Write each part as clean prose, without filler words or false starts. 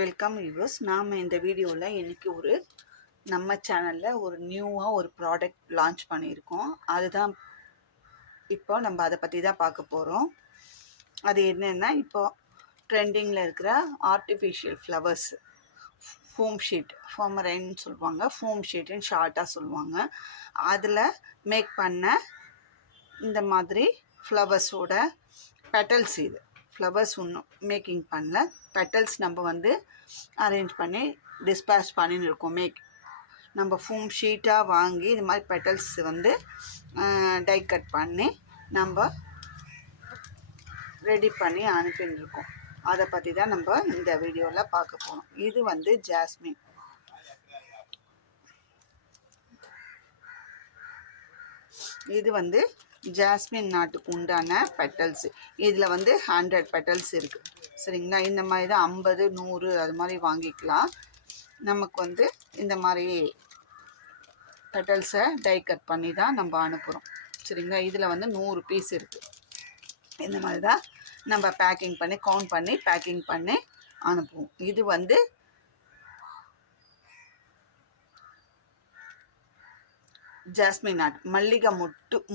Welcome viewers. நாம் இந்த வீடியோவில் இன்றைக்கி நம்ம சேனலில் ஒரு நியூவாக ஒரு ப்ராடக்ட் லான்ச் பண்ணியிருக்கோம். அதுதான் இப்போ நம்ம அதை பற்றி தான் பார்க்க போகிறோம். அது என்னென்னா, இப்போ ட்ரெண்டிங்கில் இருக்கிற ஆர்டிஃபிஷியல் ஃப்ளவர்ஸ் ஃபோம் ஷீட், ஃபார்மரைன்னு சொல்லுவாங்க, ஃபோம் ஷீட்டுன்னு ஷார்ட்டாக சொல்லுவாங்க. அதில் மேக் பண்ண இந்த மாதிரி ஃப்ளவர்ஸோட பெட்டல்ஸ். இது ஃப்ளவர்ஸ் ஒன்றும் மேக்கிங் பண்ணல, பெட்டல்ஸ் நம்ம அரேஞ்ச் பண்ணி டிஸ்பேச் பண்ணின்னு இருக்கோம். நம்ம ஃபோம் ஷீட்டாக வாங்கி இது மாதிரி பெட்டல்ஸ் டை கட் பண்ணி நம்ம ரெடி பண்ணி அனுப்பின்னு இருக்கோம். அதை பற்றி தான் நம்ம இந்த வீடியோவில் பார்க்க போகிறோம். இது ஜாஸ்மின். இது ஜாஸ்மின் நாட்டுக்கு உண்டான பெட்டல்ஸ். இதில் 100 பெட்டல்ஸ் இருக்குது. சரிங்களா? இந்த மாதிரி தான் 50, 100 அது மாதிரி வாங்கிக்கலாம். நமக்கு இந்த மாதிரி பெட்டல்ஸை டை கட் பண்ணி தான் நம்ம அனுப்புகிறோம். சரிங்களா? இதில் 100 பீஸ் இருக்குது. இந்த மாதிரி தான் நம்ம பேக்கிங் பண்ணி கவுண்ட் பண்ணி பேக்கிங் பண்ணி அனுப்புவோம். இது ஜாஸ்மின் நாட் மல்லிகை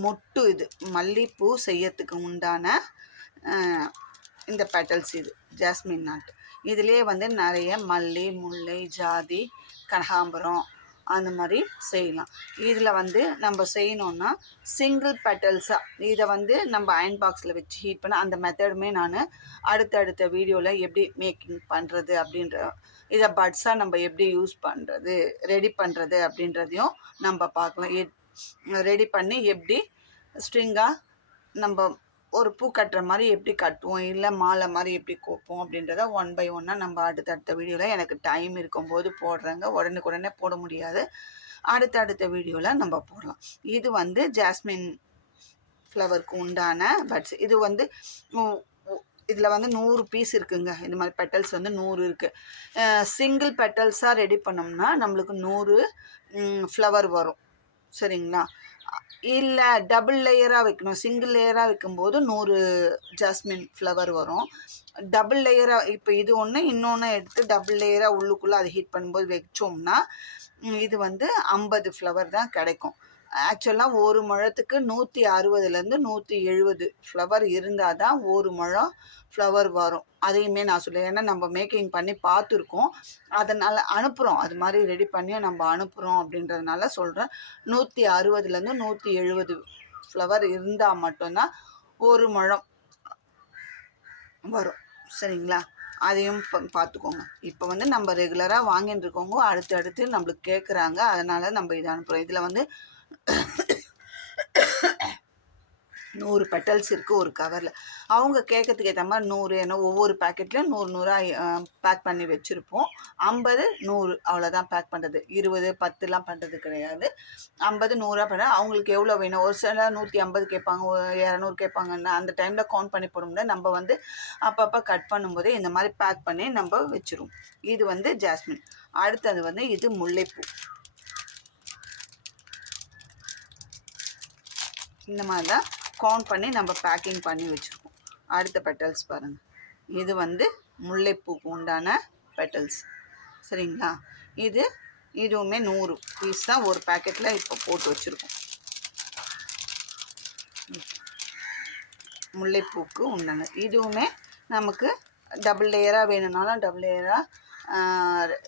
மொட்டு. இது மல்லிகைப்பூ செய்யறதுக்கு உண்டான இந்த பெட்டல்ஸ். இது ஜாஸ்மின் நாட். இதுலேயே நிறைய மல்லி, முல்லை, ஜாதி, கனகாம்பரம் அந்த மாதிரி செய்யலாம். இதில் நம்ம செய்யணுன்னா சிங்கிள் பெட்டல்ஸாக இதை நம்ம அயன் பாக்ஸில் வச்சு ஹீட் பண்ண அந்த மெத்தடுமே நான் அடுத்தடுத்த வீடியோவில் எப்படி மேக்கிங் பண்ணுறது அப்படின்ற, இதை பட்ஸாக நம்ம எப்படி யூஸ் பண்ணுறது, ரெடி பண்ணுறது அப்படின்றதையும் நம்ம பார்க்கலாம். ரெடி பண்ணி எப்படி ஸ்ட்ரிங்காக நம்ம ஒரு பூ கட்டுற மாதிரி எப்படி கட்டுவோம், இல்லை மாலை மாதிரி எப்படி கோப்போம் அப்படின்றத 1 by 1 நம்ம அடுத்தடுத்த வீடியோவில் எனக்கு டைம் இருக்கும்போது போடுறேங்க. உடனே போட முடியாது, அடுத்தடுத்த வீடியோவில் நம்ம போடலாம். இது ஜாஸ்மின் ஃப்ளவருக்கு உண்டான பட்ஸ். இது இதில் 100 பீஸ் இருக்குங்க. இந்த மாதிரி பெட்டல்ஸ் 100 இருக்குது. சிங்கிள் பெட்டல்ஸாக ரெடி பண்ணோம்னா நம்மளுக்கு 100 ஃப்ளவர் வரும். சரிங்களா? இல்லை டபுள் லேயராக வைக்கணும். சிங்கிள் லேயராக வைக்கும்போது 100 ஜாஸ்மின் ஃப்ளவர் வரும். டபுள் லேயராக இப்போ இது ஒன்று இன்னொன்று எடுத்து டபுள் லேயராக உள்ளுக்குள்ளே அதை ஹீட் பண்ணும்போது வச்சோம்னா இது 50 ஃப்ளவர் தான் கிடைக்கும். ஆக்சுவலாக ஒரு முழத்துக்கு 160லேருந்து 170 ஃப்ளவர் இருந்தால் தான் ஒரு முழம் ஃப்ளவர் வரும். அதையுமே நான் சொல்லுவேன், ஏன்னா நம்ம மேக்கிங் பண்ணி பார்த்துருக்கோம், அதனால் அனுப்புகிறோம். அது மாதிரி ரெடி பண்ணியும் நம்ம அனுப்புகிறோம் அப்படின்றதுனால சொல்கிறேன். 160லேருந்து 170 ஃப்ளவர் இருந்தால் மட்டும்தான் ஒரு முழம் வரும். சரிங்களா? அதையும் பார்த்துக்கோங்க. இப்போ நம்ம ரெகுலராக வாங்கிட்டு இருக்கோங்க, அடுத்து நம்மளுக்கு கேட்குறாங்க, அதனால் நம்ம இதை அனுப்புகிறோம். இதில் 100 பெட்டல்ஸ் இருக்குது ஒரு கவரில். அவங்க கேட்கறதுக்கு ஏற்ற மாதிரி 100, ஏன்னா ஒவ்வொரு பேக்கெட்லையும் 100 பேக் பண்ணி வச்சுருப்போம். 50, 100 அவ்வளோதான் பேக் பண்ணுறது. 20, 10லாம் பண்ணுறது கிடையாது. 50, 100 பண்ண அவங்களுக்கு எவ்வளோ வேணும். ஒரு சில 150 கேட்பாங்க, 200 கேட்பாங்கன்னா அந்த டைமில் கவுண்ட் பண்ணி போடும்போது நம்ம அப்பப்போ கட் பண்ணும்போதே இந்த மாதிரி பேக் பண்ணி நம்ம வச்சுருவோம். இது ஜாஸ்மின். அடுத்தது இது முல்லைப்பூ. இந்த மாதிரி தான் கவுண்ட் பண்ணி நம்ம பேக்கிங் பண்ணி வச்சுருக்கோம். அடுத்த பெட்டல்ஸ் பாருங்கள். இது முல்லைப்பூக்கு உண்டான பெட்டல்ஸ். சரிங்களா? இதுவுமே 100 பீஸ் தான் ஒரு பேக்கெட்டில் இப்போ போட்டு வச்சுருக்கோம். முல்லைப்பூக்கு உண்டான இதுவுமே நமக்கு டபுள் லேயராக வேணும்னாலும் டபுள் லேயராக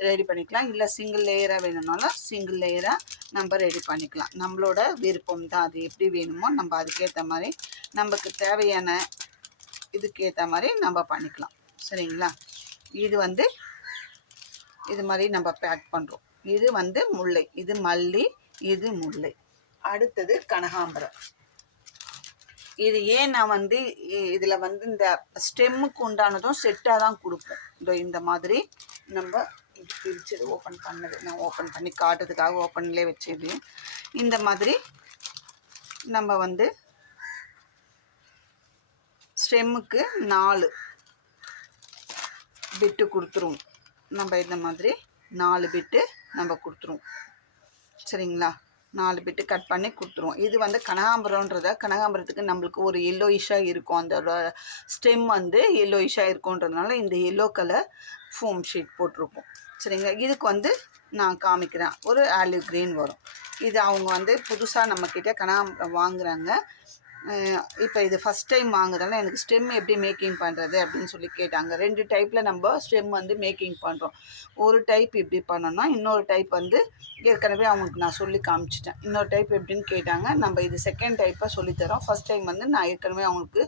ரெடி பண்ணிக்கலாம், இல்லை சிங்கிள் லேயராக வேணும்னாலும் சிங்கிள் லேயராக நம்ம ரெடி பண்ணிக்கலாம். நம்மளோட விருப்பம் தான். அது எப்படி வேணுமோ நம்ம அதுக்கேற்ற மாதிரி நமக்கு தேவையான இதுக்கேற்ற மாதிரி நம்ம பண்ணிக்கலாம். சரிங்களா? இது இது மாதிரி நம்ம பேக் பண்ணுறோம். இது முல்லை, இது மல்லி, இது முல்லை. அடுத்தது கனகாம்பரம். இது ஏன் நான் இதில் இந்த ஸ்டெம்முக்கு உண்டானதும் செட்டாக தான் கொடுப்போம். இந்த மாதிரி நம்ம பிரிச்சது ஓப்பன் பண்ணது, நான் ஓப்பன் பண்ணி காட்டுறதுக்காக ஓப்பன்லேயே வச்சது. இந்த மாதிரி நம்ம ஸ்டெம்முக்கு 4 பிட்டு கொடுத்துருவோம். நம்ம இந்த மாதிரி 4 பிட்டு நம்ம கொடுத்துருவோம். சரிங்களா? 4 பிட்டு கட் பண்ணி கொடுத்துருவோம். இது வந்து கனகாம்பரம்ன்றத கனகாம்பரத்துக்கு நம்மளுக்கு ஒரு எல்லோயிஷாக இருக்கும், அந்த ஸ்டெம் வந்து எல்லோயிஷாக இருக்குன்றதுனால இந்த எல்லோ கலர் ஃபோம் ஷீட் போட்டிருக்கோம். சரிங்களா, இதுக்கு வந்து நான் காமிக்கிறேன். ஒரு ஆலிவ் க்ரீன் வரும். இது அவங்க வந்து புதுசாக நம்மக்கிட்ட கனகாம்பரம் வாங்குகிறாங்க. இப்போ இது ஃபஸ்ட் டைம் வாங்குறதுனால எனக்கு ஸ்டெம் எப்படி மேக்கிங் பண்ணுறது அப்படின்னு சொல்லி கேட்டாங்க. 2 டைப்பில் நம்ம ஸ்டெம் வந்து மேக்கிங் பண்ணுறோம். ஒரு டைப் இப்படி பண்ணோன்னா, இன்னொரு டைப் வந்து ஏற்கனவே அவங்களுக்கு நான் சொல்லி காமிச்சிட்டேன். இன்னொரு டைப் எப்படின்னு கேட்டாங்க. நம்ம இது செகண்ட் டைப்பாக சொல்லித்தரோம். ஃபஸ்ட் டைம் வந்து நான் ஏற்கனவே அவங்களுக்கு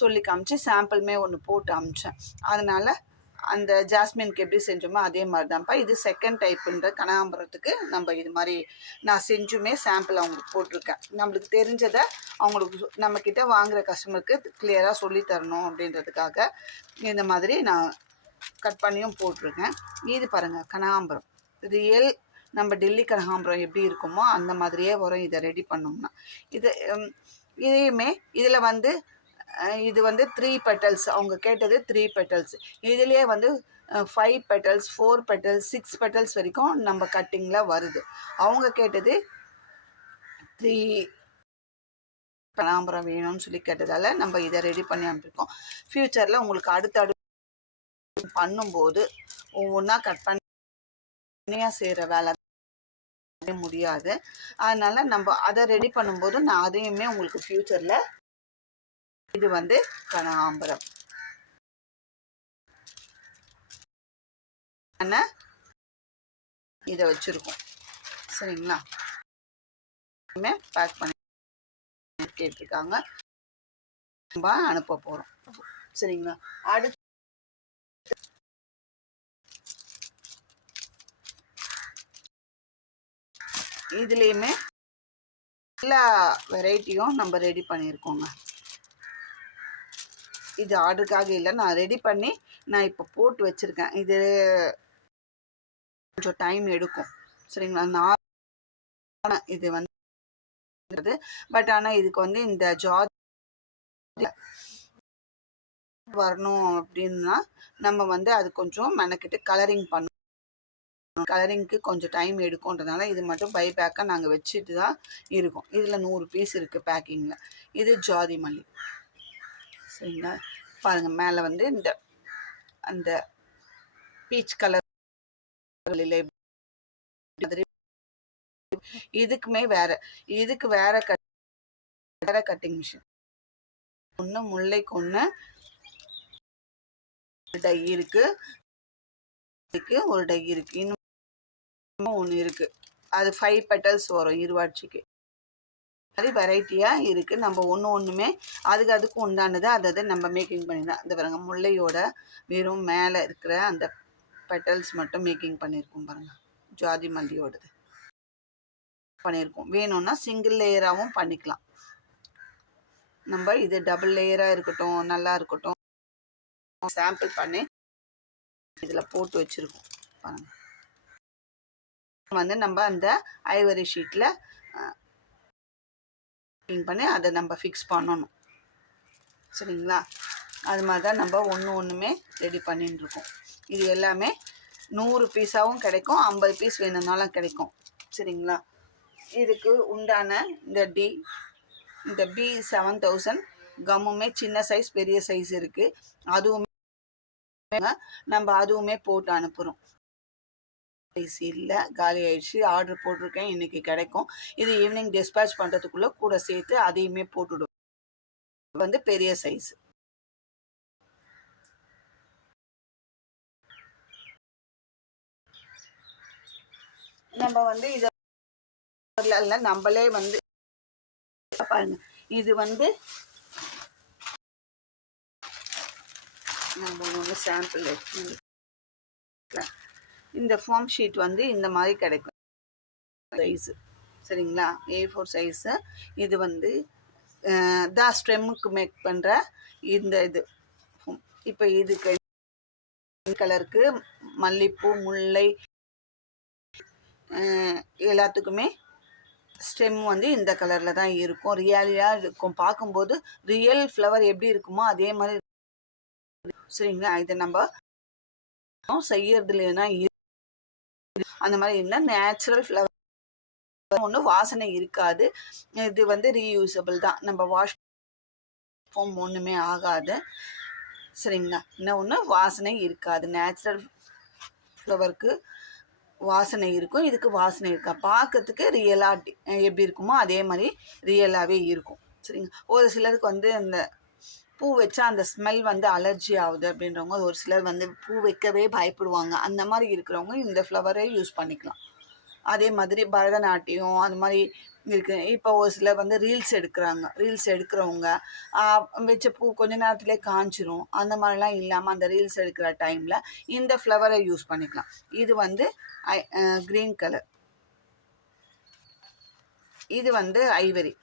சொல்லி காமிச்சு சாம்பிளுமே ஒன்று போட்டு அமிச்சேன். அதனால் அந்த ஜாஸ்மினுக்கு எப்படி செஞ்சோமோ அதே மாதிரி தான்ப்பா இது செகண்ட் டைப்புன்ற கனகாம்பரத்துக்கு நம்ம இது மாதிரி நான் செஞ்சுமே சாம்பிள் அவங்களுக்கு போட்டிருக்கேன். நம்மளுக்கு தெரிஞ்சதை அவங்களுக்கு நம்மக்கிட்ட வாங்குகிற கஸ்டமருக்கு கிளியராக சொல்லித்தரணும் அப்படின்றதுக்காக இந்த மாதிரி நான் கட் பண்ணியும் போட்டிருக்கேன். இது பாருங்கள், கனகாம்பரம் ரியல் நம்ம டெல்லி கனகாம்பரம் எப்படி இருக்குமோ அந்த மாதிரியே வரும் இதை ரெடி பண்ணோம்னா. இதையுமே இதில் வந்து இது வந்து 3 பெட்டல்ஸ் அவங்க கேட்டது. 3 பெட்டல்ஸ் இதுலேயே வந்து 5 பெட்டல்ஸ், 4 பெட்டல்ஸ், 6 பெட்டல்ஸ் வரைக்கும் நம்ம கட்டிங்கில் வருது. அவங்க கேட்டது 3 கனகாம்பரம் வேணும்னு சொல்லி கேட்டதால் நம்ம இதை ரெடி பண்ணி அனுப்பியிருக்கோம். ஃப்யூச்சரில் உங்களுக்கு அடுத்தடுத்து பண்ணும்போது ஒவ்வொன்றா கட் பண்ணியாக செய்கிற வேலை முடியாது. அதனால் நம்ம அதை ரெடி பண்ணும்போது நான் அதையுமே உங்களுக்கு ஃப்யூச்சரில் இது வந்து கனகாம்பரம் இதை வச்சுருக்கோம். சரிங்களா, பேக் பண்ணி கேட்டிருக்காங்க, நம்ம அனுப்ப போகிறோம். சரிங்களா, அடுத்து இதுலேயுமே எல்லா வெரைட்டியும் நம்ம ரெடி பண்ணியிருக்கோங்க. இது ஆர்டருக்காக இல்லை, நான் ரெடி பண்ணி நான் இப்போ போட்டு வச்சுருக்கேன். இது கொஞ்சம் டைம் எடுக்கும். சரிங்களா, நான் இது வந்து பட் ஆனால் இதுக்கு வந்து இந்த ஜாதி வரணும் அப்படின்னா நம்ம வந்து அது கொஞ்சம் மெனக்கிட்டு கலரிங் பண்ணணும். கலரிங்க்கு கொஞ்சம் டைம் எடுக்கும்ன்றதுனால இது மட்டும் பைபேக்காக நாங்கள் வச்சுட்டு தான் இருக்கோம். இதில் 100 பீஸ் இருக்குது பேக்கிங்கில். இது ஜாதி மல்லி. சரிங்களா, பாருங்கள் மேலே வந்து இந்த அந்த பீச் கலர் இதுக்குமே இதுக்கு வேற கட்டிங் மிஷின். ஒன்று முல்லைக்கு ஒன்று டை இருக்கு, ஒரு டை இருக்கு, இன்னும் ஒன்று இருக்கு. அது 5 பெட்டல்ஸ் வரும் இருவாட்சிக்கு. மாதிரி வெரைட்டியாக இருக்குது. நம்ம ஒன்றுமே அதுக்கு உண்டானது அதை நம்ம மேக்கிங் பண்ணிடலாம். இந்த பாருங்கள், முல்லையோட வெறும் மேலே இருக்கிற அந்த பெட்டல்ஸ் மட்டும் மேக்கிங் பண்ணியிருக்கோம் பாருங்கள். ஜாதி மல்லியோடது பண்ணியிருக்கோம். வேணும்னா சிங்கிள் லேயராகவும் பண்ணிக்கலாம். நம்ம இது டபுள் லேயராக இருக்கட்டும், நல்லா இருக்கட்டும், சாம்பிள் பண்ணி இதில் போட்டு வச்சுருக்கோம் பாருங்கள். வந்து நம்ம அந்த ஐவரி ஷீட்டில் பண்ணி அதை நம்ம ஃபிக்ஸ் பண்ணணும். சரிங்களா, அது மாதிரி தான் நம்ம ஒன்றுமே ரெடி பண்ணின்னு இருக்கோம். இது எல்லாமே 100 பீஸாகவும் கிடைக்கும், 50 பீஸ் வேணும்னாலும் கிடைக்கும். சரிங்களா, இதுக்கு உண்டான இந்த B7000 கம்முமே சின்ன சைஸ் பெரிய சைஸ் இருக்குது. அதுவுமே நம்ம போட்டு அனுப்புகிறோம். சைஸ் இல்லை, காலி ஆயிடுச்சு. ஆர்டர் போட்டிருக்கேன், இன்றைக்கி கிடைக்கும். இது ஈவினிங் டிஸ்பேச் பண்ணுறதுக்குள்ளே கூட சேர்த்து அதையுமே போட்டுவிடும். வந்து பெரிய சைஸ். நம்ம வந்து இதை நம்மளே வந்து பாருங்க, இது வந்து நம்ம சாம்பிள் இந்த ஃபார்ம் ஷீட் வந்து இந்த மாதிரி கிடைக்கும் சைஸு. சரிங்களா, A4 சைஸு. இது வந்து ஸ்டெம்முக்கு மேக் பண்ணுற இந்த இது. இப்போ இதுக்கு கலருக்கு மல்லிப்பூ, முல்லை எல்லாத்துக்குமே ஸ்டெம் வந்து இந்த கலரில் தான் இருக்கும். ரியாலியாக இருக்கும். பார்க்கும்போது ரியல் ஃப்ளவர் எப்படி இருக்குமோ அதே மாதிரி. சரிங்களா, இதை நம்ம செய்யறதுலனா அந்த மாதிரி இல்லை, நேச்சுரல் ஃப்ளவர் ஒன்று வாசனை இருக்காது. இது வந்து ரீயூசபிள் தான், நம்ம வாஷ் ஃபோம் ஒன்றுமே ஆகாது. சரிங்களா? இன்னொன்று வாசனை இருக்காது. நேச்சுரல் ஃப்ளவருக்கு வாசனை இருக்கும், இதுக்கு வாசனை இருக்கா. பார்க்கறதுக்கு ரியலாக எப்படி இருக்குமோ அதே மாதிரி ரியலாகவே இருக்கும். சரிங்க. ஒரு சிலருக்கு வந்து அந்த பூ வச்சா அந்த ஸ்மெல் வந்து அலர்ஜி ஆகுது அப்படின்றவங்க, ஒரு சிலர் வந்து பூ வைக்கவே பயப்படுவாங்க. அந்த மாதிரி இருக்கிறவங்க இந்த ஃப்ளவரை யூஸ் பண்ணிக்கலாம். அதே மாதிரி பரதநாட்டியம் அந்த மாதிரி இருக்குது. இப்போ ஒரு சிலர் வந்து ரீல்ஸ் எடுக்கிறாங்க. ரீல்ஸ் எடுக்கிறவங்க வச்ச பூ கொஞ்ச நேரத்துலேயே காஞ்சிரும். அந்த மாதிரிலாம் இல்லாமல் அந்த ரீல்ஸ் எடுக்கிற டைமில் இந்த ஃப்ளவரை யூஸ் பண்ணிக்கலாம். இது வந்து க்ரீன் கலர், இது வந்து ஐவரி.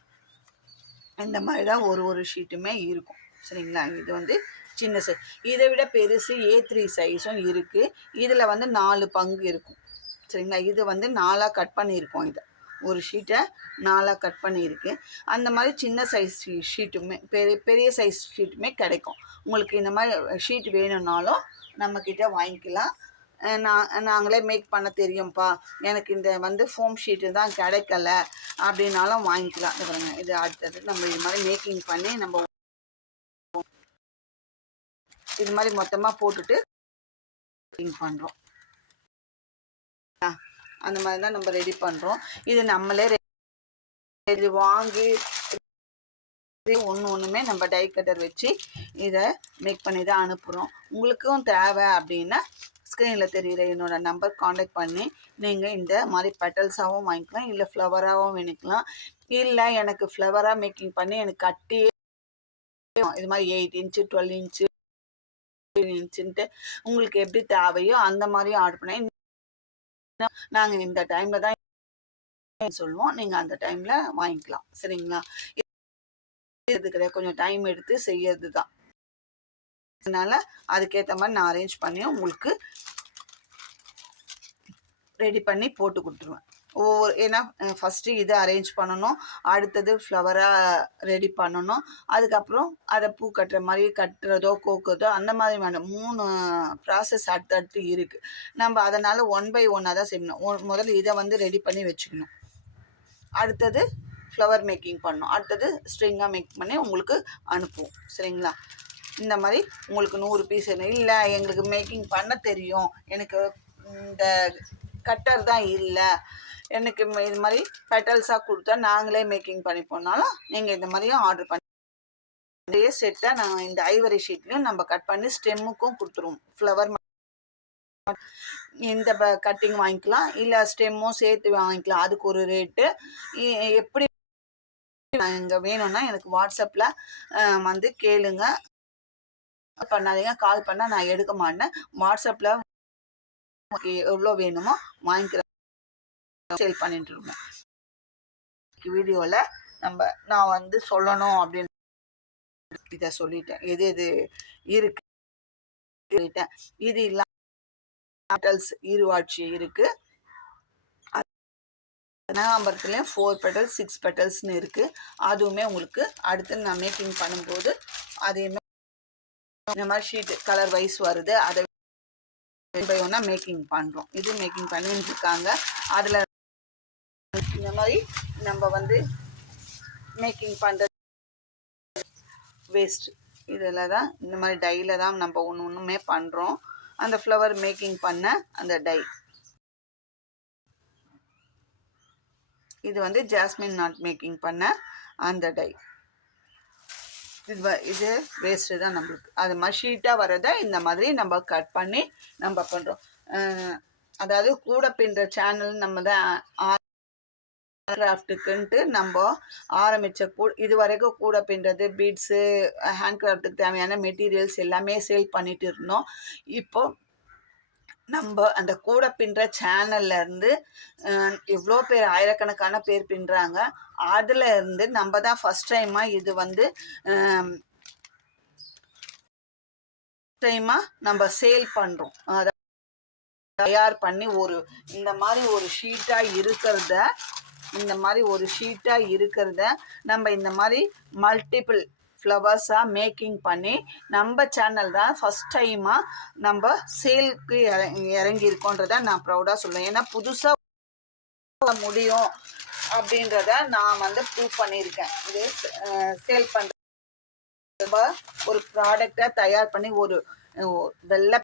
இந்த மாதிரி தான் ஒரு ஷீட்டுமே இருக்கும். சரிங்களா? இது வந்து சின்ன சைஸ். இதை விட பெருசு A3 சைஸும் இருக்குது. இதில் வந்து 4 பங்கு இருக்கும். சரிங்களா? இது வந்து 4ஆக கட் பண்ணியிருக்கோம். இதை ஒரு ஷீட்டை 4ஆக கட் பண்ணியிருக்கு. அந்த மாதிரி சின்ன சைஸ் ஷீட்டுமே பெரிய சைஸ் ஷீட்டுமே கிடைக்கும். உங்களுக்கு இந்த மாதிரி ஷீட் வேணும்னாலும் நம்மக்கிட்ட வாங்கிக்கலாம். நாங்களே மேக் பண்ண தெரியும்ப்பா, எனக்கு இந்த வந்து ஃபோம் ஷீட்டு தான் கிடைக்கல அப்படின்னாலும் வாங்கிக்கலாம். பாருங்க, இது அடுத்தது நம்ம இது மாதிரி மேக்கிங் பண்ணி நம்ம இது மாதிரி மொத்தமாக போட்டுட்டு பண்ணுறோம். அந்த மாதிரி தான் நம்ம ரெடி பண்ணுறோம். இது நம்மளே இது வாங்கி ஒன்றுமே நம்ம டை கட்டர் வச்சு இதை மேக் பண்ணி தான் அனுப்புகிறோம். உங்களுக்கும் தேவை அப்படின்னா ஸ்க்ரீனில் தெரிகிற என்னோடய நம்பர் காண்டாக்ட் பண்ணி நீங்கள் இந்த மாதிரி பெட்டல்ஸாகவும் வாங்கிக்கலாம், இல்லை ஃப்ளவராகவும் வாங்கிக்கலாம். இல்லை எனக்கு ஃப்ளவராக மேக்கிங் பண்ணி எனக்கு கட்டி இது மாதிரி 8 இன்ச்சு 12 இன்ச்சு இன்ச்சுன்ட்டு உங்களுக்கு எப்படி தேவையோ அந்த மாதிரி ஆர்டர் பண்ணி நாங்கள் இந்த டைமில் தான் சொல்லுவோம், நீங்கள் அந்த டைமில் வாங்கிக்கலாம். சரிங்களா? இது கிடையாது, கொஞ்சம் டைம் எடுத்து செய்யறது தான். அதனால் அதுக்கேற்ற மாதிரி நான் அரேஞ்ச் பண்ணி உங்களுக்கு ரெடி பண்ணி போட்டு கொடுத்துருவேன். ஏன்னா ஃபஸ்ட்டு இதை அரேஞ்ச் பண்ணணும், அடுத்தது ஃப்ளவராக ரெடி பண்ணணும், அதுக்கப்புறம் அதை பூ கட்டுற மாதிரி கட்டுறதோ கோக்குறதோ அந்த மாதிரி வேணும். 3 ப்ராசஸ் அடுத்தடுத்து இருக்குது. நம்ம அதனால் 1 by 1 தான் செய்யணும். முதல்ல இதை வந்து ரெடி பண்ணி வச்சுக்கணும், அடுத்தது ஃப்ளவர் மேக்கிங் பண்ணணும், அடுத்தது ஸ்ட்ரிங்காக மேக் பண்ணி உங்களுக்கு அனுப்புவோம். சரிங்களா? இந்த மாதிரி உங்களுக்கு 100 பீஸ் இல்லை எங்களுக்கு மேக்கிங் பண்ண தெரியும், எனக்கு இந்த கட்டர் தான் இல்லை, எனக்கு இது மாதிரி பெட்டல்ஸாக கொடுத்தா நாங்களே மேக்கிங் பண்ணி போனாலும் நீங்கள் இந்த மாதிரியும் ஆர்டர் பண்ணி இதே செட்டை நான் இந்த ஐவரி ஷீட்லையும் நம்ம கட் பண்ணி ஸ்டெம்முக்கும் கொடுத்துருவோம். ஃப்ளவர் இந்த கட்டிங் வாங்கிக்கலாம், இல்லை ஸ்டெம்மும் சேர்த்து வாங்கிக்கலாம், அதுக்கு ஒரு ரேட்டு. எப்படி இங்கே வேணும்னா எனக்கு வாட்ஸ்அப்பில் வந்து கேளுங்க, பண்ணாதீங்க, கால் பண்ணால் நான் எடுக்க மாட்டேன். வாட்ஸ்அப்பில் எவ்வளோ வேணுமோ வாங்கிக்கிறேன், சேல் பண்ணிட்டு இருக்கோம். வீடியோவில் நான் வந்து சொல்லணும் அப்படின்னு இதை சொல்லிட்டேன், எது எது இருக்கு சொல்லிட்டேன். இது இல்லாமல் பெட்டல்ஸ் இருவாட்சி இருக்கு, கனகாம்பரத்துலேயும் 4 petals 6 பெட்டல்ஸ்னு இருக்குது. அதுவுமே உங்களுக்கு அடுத்து நான் மேக்கிங் பண்ணும்போது அதையுமே இந்த மாதிரி ஷீட்டு கலர் வைஸ் வருது, அதை பை ஒன்றா மேக்கிங் பண்ணுறோம். இது மேக்கிங் பண்ணிட்டு இருக்காங்க. அதில் இந்த மாதிரி நம்ம வந்து மேக்கிங் பண்ணுறது வேஸ்ட், இதில் தான் இந்த மாதிரி டையில் தான் நம்ம ஒன்றுமே பண்ணுறோம். அந்த ஃப்ளவர் மேக்கிங் பண்ண அந்த டை, இது வந்து ஜாஸ்மின் நாட் மேக்கிங் பண்ண அந்த டை. இது வேஸ்ட்டு தான் நம்மளுக்கு. அது மாதிரி ஷீட்டாக வரதை இந்த மாதிரி நம்ம கட் பண்ணி நம்ம பண்ணுறோம். அதாவது கூட பின்னுற சேனல் நம்ம தான் கிராஃப்ட்டுக்குன்ட்டு நம்ம ஆரம்பித்த இது வரைக்கும் கூட பின்னுறது பீட்ஸு ஹேண்ட் கிராஃப்ட்டுக்கு தேவையான மெட்டீரியல்ஸ் எல்லாமே சேல் பண்ணிட்டு இருந்தோம். இப்போ நம்ம அந்த கூட பின்னுற சேனல்லேருந்து எவ்வளோ பேர், ஆயிரக்கணக்கான பேர் பின்னுறாங்க. அதில் இருந்து நம்ம தான் ஃபஸ்ட் டைமாக இது வந்து நம்ம சேல் பண்ணுறோம். அதை தயார் பண்ணி இந்த மாதிரி ஒரு ஷீட்டாக இருக்கிறத நம்ம இந்த மாதிரி மல்டிபிள் ஃப்ளவர்ஸாக மேக்கிங் பண்ணி நம்ம சேனல் தான் ஃபஸ்ட் டைமாக நம்ம சேலுக்கு இறங்கியிருக்கோன்றதை நான் ப்ரௌடாக சொல்லுவேன். ஏன்னா புதுசாக முடியும் அப்படின்றத நான் வந்து ப்ரூவ் பண்ணியிருக்கேன். இது சேல் பண்ணுற ஒரு ப்ராடக்டை தயார் பண்ணி ஒரு வெள்ளை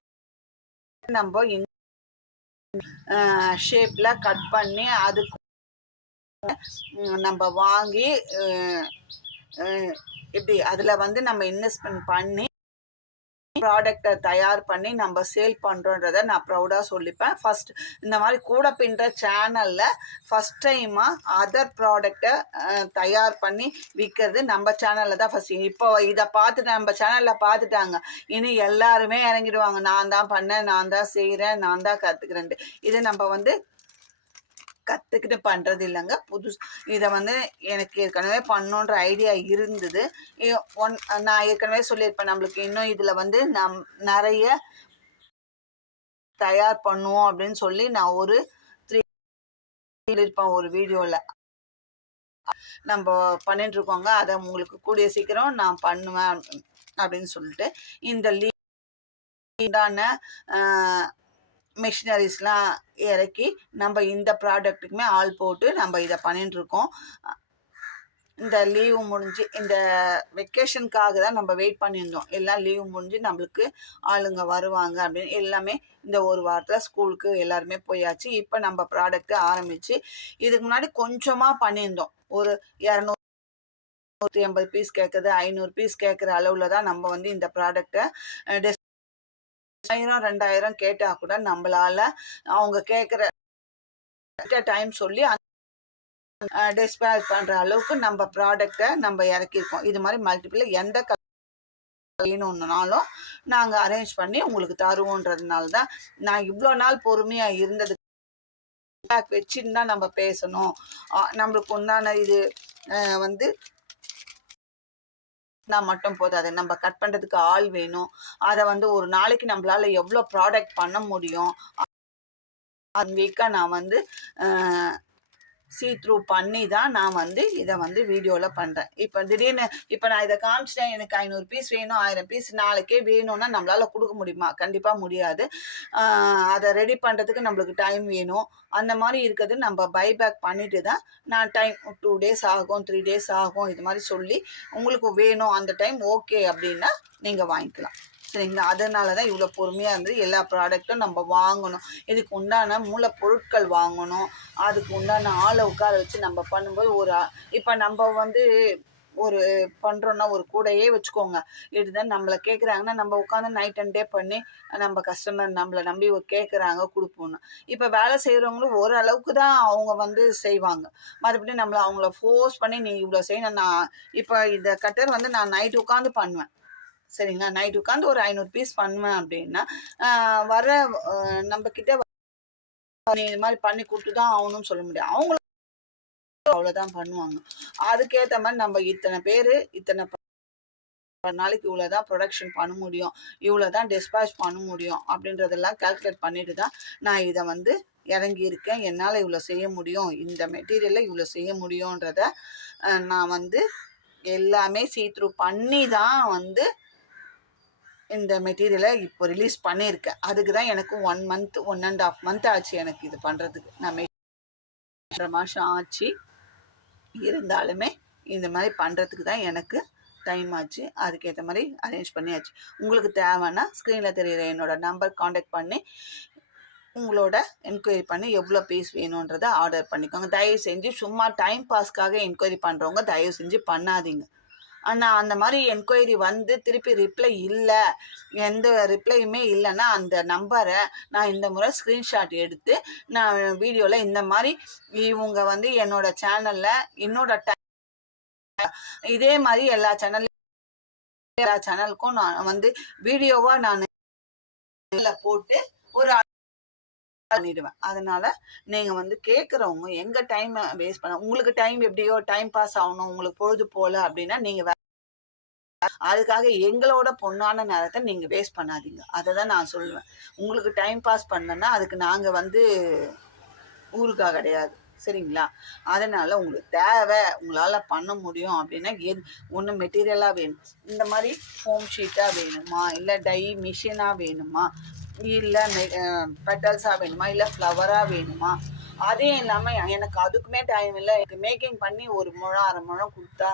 நம்ம ஷேப்பில் கட் பண்ணி அதுக்கு நம்ம வாங்கி இப்படி அதில் வந்து நம்ம இன்வெஸ்ட்மெண்ட் பண்ணி ப்ராடக்டை தயார் பண்ணி நம்ம சேல் பண்ணுறோன்றத நான் ப்ரௌடாக சொல்லிப்பேன். ஃபஸ்ட் இந்த மாதிரி கூட பின்னுற சேனலில் ஃபஸ்ட் டைமாக அதர் ப்ராடக்டை தயார் பண்ணி விற்கிறது நம்ம சேனலில் தான் ஃபஸ்ட். இப்போ இதை பார்த்துட்டு நம்ம சேனலில் பார்த்துட்டாங்க, இனி எல்லாருமே இறங்கிடுவாங்க, நான் தான் பண்ணேன், நான் தான் செய்கிறேன், நான் தான் கற்றுக்கிறேன்ட்டு. இது நம்ம வந்து கற்றுக்கிட்டு பண்ணுறது இல்லைங்க. இதை வந்து எனக்கு ஏற்கனவே பண்ணோன்ற ஐடியா இருந்தது. நான் ஏற்கனவே சொல்லியிருப்பேன், நம்மளுக்கு இன்னும் இதில் வந்து நிறைய தயார் பண்ணுவோம் அப்படின்னு சொல்லி நான் ஒரு 3 சொல்லியிருப்பேன் ஒரு வீடியோவில். நம்ம பண்ணிட்டு இருக்கோங்க, அதை உங்களுக்கு கூடிய சீக்கிரம் நான் பண்ணுவேன் அப்படின்னு சொல்லிட்டு இந்த லீடான மிஷினரிஸ்லாம் இறக்கி நம்ம இந்த ப்ராடக்ட்டுக்குமே ஆள் போட்டு நம்ம இதை பண்ணிட்டுருக்கோம். இந்த லீவு முடிஞ்சு இந்த வெக்கேஷனுக்காக தான் நம்ம வெயிட் பண்ணியிருந்தோம். எல்லாம் லீவு முடிஞ்சு நம்மளுக்கு ஆளுங்க வருவாங்க அப்படின்னு எல்லாமே இந்த ஒரு வாரத்தில் ஸ்கூலுக்கு எல்லாருமே போயாச்சு. இப்போ நம்ம ப்ராடக்ட்டு ஆரம்பித்து இதுக்கு முன்னாடி கொஞ்சமாக பண்ணியிருந்தோம். ஒரு 200-150 பீஸ் கேட்குறது, 500 பீஸ் கேட்குற அளவில் தான் நம்ம வந்து இந்த ப்ராடக்டை 1000-2000 கேட்டால் கூட நம்மளால அவங்க கேட்குற டைம் சொல்லி டிஸ்பேச் பண்ணுற அளவுக்கு நம்ம ப்ராடக்டை நம்ம இறக்கியிருக்கோம். இது மாதிரி மல்டிபிள் எந்த வேணும்னாலும் நாங்கள் அரேஞ்ச் பண்ணி உங்களுக்கு தருவோன்றதுனால தான் நான் இவ்வளோ நாள் பொறுமையாக இருந்தது. வச்சுன்னு தான் நம்ம பேசணும், நம்மளுக்கு உண்டான இது வந்து மட்டும் போதாது, நம்ம கட் பண்ணுறதுக்கு ஆள் வேணும். அதை வந்து ஒரு நாளைக்கு நம்மளால எவ்வளோ ப்ராடக்ட் பண்ண முடியும், அந்த வீக்காக நான் வந்து த்ரூ பண்ணி தான் நான் வந்து இதை வந்து வீடியோவில் பண்ணுறேன். இப்போ திடீர்னு இப்போ நான் இதை காமிச்சிட்டேன், எனக்கு 500 பீஸ் வேணும், 1000 பீஸ் நாளைக்கே வேணும்னா நம்மளால் கொடுக்க முடியுமா? கண்டிப்பாக முடியாது. அதை ரெடி பண்ணுறதுக்கு நம்மளுக்கு டைம் வேணும். அந்த மாதிரி இருக்கிறது நம்ம பைபேக் பண்ணிட்டு தான் நான் டைம் 2 டேஸ் ஆகும், 3 டேஸ் ஆகும், இது மாதிரி சொல்லி உங்களுக்கு வேணும் அந்த டைம் ஓகே அப்படின்னா நீங்கள் வாங்கிக்கலாம். சரிங்களா? அதனால தான் இவ்வளோ பொறுமையாக இருந்து எல்லா ப்ராடக்ட்டும் நம்ம வாங்கணும். இதுக்கு உண்டான மூலப்பொருட்கள் வாங்கணும், அதுக்கு உண்டான ஆளை உட்கார வச்சு நம்ம பண்ணும்போது இப்போ நம்ம வந்து ஒரு பண்ணுறோன்னா ஒரு கூடையே வச்சுக்கோங்க, இதுதான் நம்மளை கேட்குறாங்கன்னா நம்ம உட்காந்து நைட் அண்ட் டே பண்ணி நம்ம கஸ்டமர் நம்மளை நம்பி கேட்குறாங்க கொடுப்போன்னு. இப்போ வேலை செய்கிறவங்களும் ஓரளவுக்கு தான் அவங்க வந்து செய்வாங்க, மறுபடியும் நம்மளை அவங்கள ஃபோர்ஸ் பண்ணி நீ இவ்வளோ செய்யணும். நான் இப்போ இந்த கட்டர் வந்து நான் நைட் உட்காந்து பண்ணுவேன். சரிங்களா? நைட் உட்காந்து ஒரு 500 பீஸ் பண்ணுவேன் அப்படின்னா வர நம்ம கிட்ட நீ இது மாதிரி பண்ணி கொடுத்து தான் ஆகணும்னு சொல்ல முடியாது. அவங்களும் அவ்வளோதான் பண்ணுவாங்க. அதுக்கேற்ற மாதிரி நம்ம இத்தனை பேர் இத்தனை நாளைக்கு இவ்வளோதான் ப்ரொடக்ஷன் பண்ண முடியும், இவ்வளோதான் டிஸ்பேச் பண்ண முடியும் அப்படின்றதெல்லாம் கால்குலேட் பண்ணிட்டு தான் நான் இதை வந்து இறங்கியிருக்கேன். என்னால் இவ்வளோ செய்ய முடியும், இந்த மெட்டீரியலில் இவ்வளோ செய்ய முடியுன்றத நான் வந்து எல்லாமே த்ரூ பண்ணி தான் வந்து இந்த மெட்டீரியலை இப்போ ரிலீஸ் பண்ணியிருக்கேன். அதுக்கு தான் எனக்கு 1 மந்த் 1.5 மந்த் ஆச்சு எனக்கு இது பண்ணுறதுக்கு. நான் 2 மாதம் ஆச்சு, இருந்தாலுமே இந்த மாதிரி பண்ணுறதுக்கு தான் எனக்கு டைம் ஆச்சு. அதுக்கேற்ற மாதிரி அரேஞ்ச் பண்ணியாச்சு. உங்களுக்கு தேவைன்னா ஸ்க்ரீனில் தெரிகிற என்னோட நம்பர் காண்டாக்ட் பண்ணி உங்களோட என்கொயரி பண்ணி எவ்வளோ பீஸ் வேணுன்றதை ஆர்டர் பண்ணிக்கோங்க. தயவு செஞ்சு சும்மா டைம் பாஸ்க்காக என்கொயரி பண்ணுறவங்க தயவு செஞ்சு பண்ணாதீங்க. ஆனால் அந்த மாதிரி என்கொயரி வந்து திருப்பி ரிப்ளை இல்லை, எந்த ரிப்ளையுமே இல்லைன்னா அந்த நம்பரை நான் இந்த முறை ஸ்க்ரீன்ஷாட் எடுத்து நான் வீடியோவில் இந்த மாதிரி இவங்க வந்து என்னோட சேனலில் என்னோட இதே மாதிரி எல்லா சேனலுக்கும் நான் வந்து வீடியோவாக நான் போட்டு ஒரு பண்ணிடுவேன். அதனால நீங்கள் வந்து கேட்குறவங்க எங்கள் டைமை வேஸ்ட் பண்ண, உங்களுக்கு டைம் எப்படியோ டைம் பாஸ் ஆகணும், உங்களுக்கு பொழுது போகல அப்படின்னா நீங்கள் அதுக்காக எங்களோட பொண்ணான நேரத்தை நீங்கள் வேஸ்ட் பண்ணாதீங்க. அதை தான் நான் சொல்லுவேன். உங்களுக்கு டைம் பாஸ் பண்ணனா அதுக்கு நாங்கள் வந்து ஊருக்காக கிடையாது. சரிங்களா? அதனால் உங்களுக்கு தேவை, உங்களால் பண்ண முடியும் அப்படின்னா ஒன்று மெட்டீரியலாக வேணும். இந்த மாதிரி ஃபோம் ஷீட்டாக வேணுமா, இல்லை டை மிஷினாக வேணுமா, இல்லை பெட்டல்ஸாக வேணுமா, இல்லை ஃப்ளவராக வேணுமா, அதே இல்லாமல் எனக்கு அதுக்குமே டைம் இல்லை, எனக்கு மேக்கிங் பண்ணி ஒரு முழம் அரை முழம் கொடுத்தா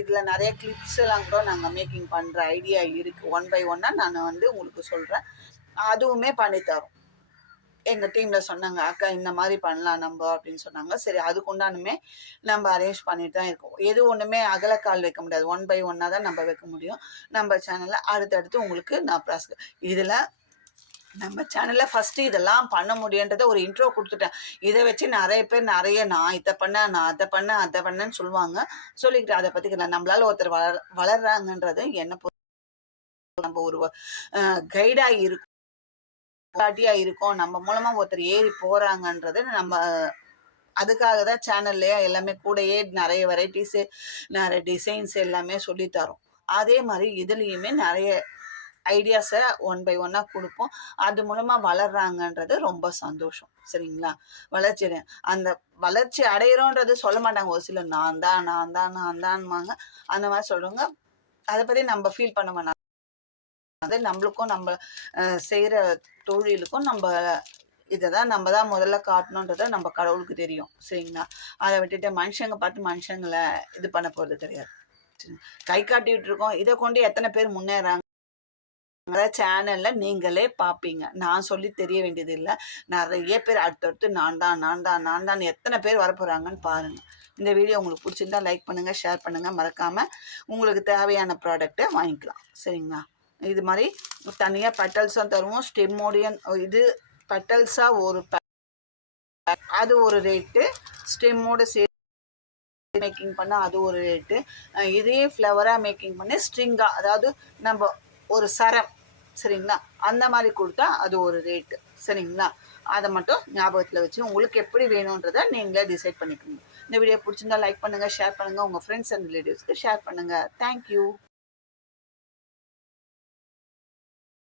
இதில் நிறைய கிளிப்ஸ் எல்லாம் கூட நாங்கள் மேக்கிங் பண்ணுற ஐடியா இருக்குது. 1 by 1 நான் உங்களுக்கு சொல்கிறேன். அதுவுமே பண்ணித்தரோம். எங்கள் டீமில் சொன்னாங்க, அக்கா இந்த மாதிரி பண்ணலாம் நம்ம அப்படின்னு சொன்னாங்க. சரி, அதுக்கு உண்டானுமே நம்ம அரேஞ்ச் பண்ணிட்டு தான் இருக்கோம். எது ஒன்றுமே அகலக்கால் வைக்க முடியாது, 1 by 1 தான் நம்ம வைக்க முடியும். நம்ம சேனலில் அடுத்தடுத்து உங்களுக்கு நான் இதில் நம்ம சேனலில் ஃபஸ்ட்டு இதெல்லாம் பண்ண முடியுன்றதை ஒரு இன்ட்ரோ கொடுத்துட்டேன். இதை வச்சு நிறைய பேர் நான் இதை பண்ணேன், நான் அதை பண்ணேன், அதை பண்ணேன்னு சொல்லுவாங்க. சொல்லிக்கிட்டு அதை பற்றி நம்மளால் ஒருத்தர் வளர்றாங்கன்றது என்ன நம்ம ஒரு கைடாக இருக்கும், இருக்கும். நம்ம மூலமா ஒருத்தர் ஏறி போறாங்கன்றது நம்ம அதுக்காக தான் சேனல்லையே எல்லாமே கூடயே நிறைய வெரைட்டிஸு, நிறைய டிசைன்ஸ் எல்லாமே சொல்லித்தரோம். அதே மாதிரி இதுலேயுமே நிறைய ஐடியாஸை 1 by 1 கொடுப்போம். அது மூலமாக வளர்றாங்கன்றது ரொம்ப சந்தோஷம். சரிங்களா? அந்த வளர்ச்சி அடையிறோன்றது சொல்ல மாட்டாங்க. ஒரு சிலர் நான் தான்வாங்க. அந்த மாதிரி சொல்கிறவங்க அதை பற்றி நம்ம ஃபீல் பண்ண வேணாம். அது நம்மளுக்கும் நம்ம செய்கிற தொழிலுக்கும் இதை தான் நம்ம தான் முதல்ல காட்டணுன்றதை நம்ம கடவுளுக்கு தெரியும். சரிங்களா? அதை விட்டுட்டு மனுஷங்க பார்த்து மனுஷங்களை இது பண்ண போகிறது கிடையாது. கை காட்டிகிட்டு இருக்கோம். இதை கொண்டு எத்தனை பேர் முன்னேறாங்க சேனலில் நீங்களே பார்ப்பீங்க. நான் சொல்லி தெரிய வேண்டியது இல்லை. நிறைய பேர் அடுத்தடுத்து நான் தான் எத்தனை பேர் வரப்போகிறாங்கன்னு பாருங்கள். இந்த வீடியோ உங்களுக்கு பிடிச்சிருந்தா லைக் பண்ணுங்கள், ஷேர் பண்ணுங்கள். மறக்காமல் உங்களுக்கு தேவையான ப்ராடக்டை வாங்கிக்கலாம். சரிங்களா? இது மாதிரி தனியாக பெட்டல்ஸாக தருவோம். ஸ்டெம்மோடியன் இது பெட்டல்ஸாக ஒரு அது ஒரு ரேட்டு, ஸ்டெம்மோட மேக்கிங் பண்ணால் அது ஒரு ரேட்டு, இதே ஃப்ளவராக மேக்கிங் பண்ணி ஸ்ட்ரிங்காக, அதாவது நம்ம ஒரு சரம், சரிங்களா, அந்த மாதிரி கொடுத்தா அது ஒரு ரேட்டு. சரிங்களா? அதை மட்டும் ஞாபகத்தில் வச்சு உங்களுக்கு எப்படி வேணுன்றதை நீங்களே டிசைட் பண்ணிக்கோங்க. இந்த வீடியோ பிடிச்சிருந்தா லைக் பண்ணுங்கள், ஷேர் பண்ணுங்கள், உங்கள் ஃப்ரெண்ட்ஸ் அண்ட் ரிலேட்டிவ்ஸ்க்கு ஷேர் பண்ணுங்கள். தேங்க்யூ.